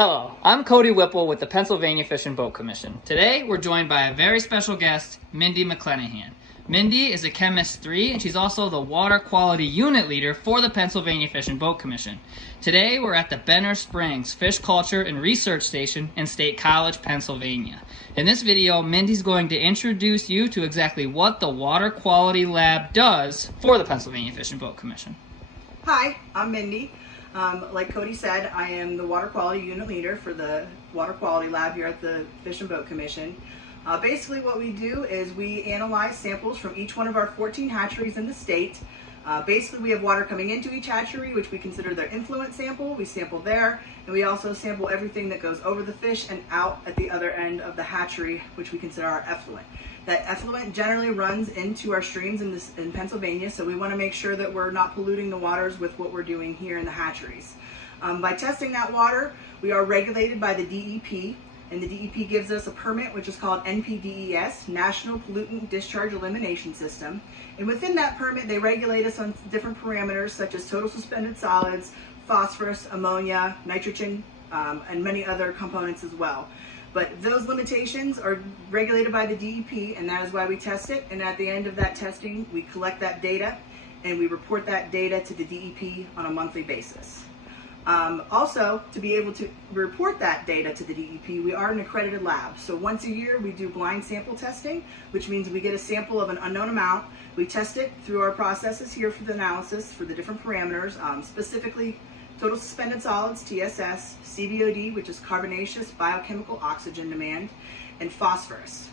Hello, I'm Cody Whipple with the Pennsylvania Fish and Boat Commission. Today we're joined by a very special guest, Mindy McClenahan. Mindy is a Chemist 3 and she's also the Water Quality Unit Leader for the Pennsylvania Fish and Boat Commission. Today we're at the Benner Springs Fish Culture and Research Station in State College, Pennsylvania. In this video, Mindy's going to introduce you to exactly what the Water Quality Lab does for the Pennsylvania Fish and Boat Commission. Hi, I'm Mindy. Like Cody said, I am the Water Quality Unit Leader for the Water Quality Lab here at the Fish and Boat Commission. Basically what we do is we analyze samples from each one of our 14 hatcheries in the state. Basically we have water coming into each hatchery, which we consider their influent sample. We sample there, and we also sample everything that goes over the fish and out at the other end of the hatchery, which we consider our effluent. That effluent generally runs into our streams in Pennsylvania, so we want to make sure that we're not polluting the waters with what we're doing here in the hatcheries. By testing that water, we are regulated by the DEP, and the DEP gives us a permit which is called NPDES, National Pollutant Discharge Elimination System. And within that permit, they regulate us on different parameters such as total suspended solids, phosphorus, ammonia, nitrogen, and many other components as well. But those limitations are regulated by the DEP, and that is why we test it. And at the end of that testing, we collect that data and we report that data to the DEP on a monthly basis. Also, to be able to report that data to the DEP, we are an accredited lab. So once a year, we do blind sample testing, which means we get a sample of an unknown amount. We test it through our processes here for the analysis for the different parameters, specifically total suspended solids, TSS, CBOD, which is carbonaceous biochemical oxygen demand, and phosphorus.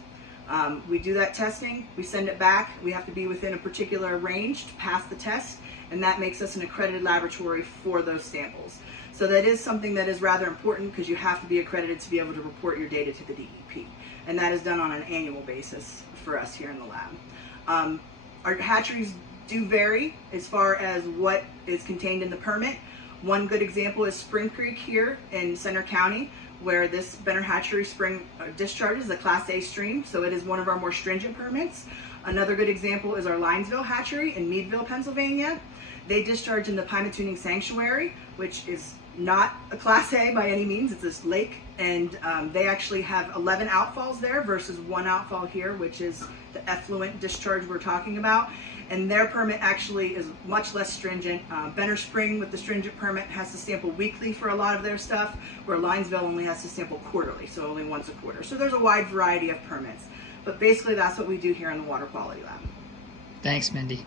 We do that testing, we send it back, we have to be within a particular range to pass the test, and that makes us an accredited laboratory for those samples. So that is something that is rather important because you have to be accredited to be able to report your data to the DEP. And that is done on an annual basis for us here in the lab. Our hatcheries do vary as far as what is contained in the permit. One good example is Spring Creek here in Center County, where this Benner Hatchery spring discharges a Class A stream, so it is one of our more stringent permits. Another good example is our Linesville Hatchery in Meadville, Pennsylvania. They discharge in the Pymatuning Sanctuary, which is not a Class A by any means, it's this lake, and they actually have 11 outfalls there versus one outfall here, which is the effluent discharge we're talking about. And their permit actually is much less stringent. Benner Spring with the stringent permit has to sample weekly for a lot of their stuff, where Linesville only has to sample quarterly, so only once a quarter. So there's a wide variety of permits. But basically that's what we do here in the Water Quality Lab. Thanks, Mindy.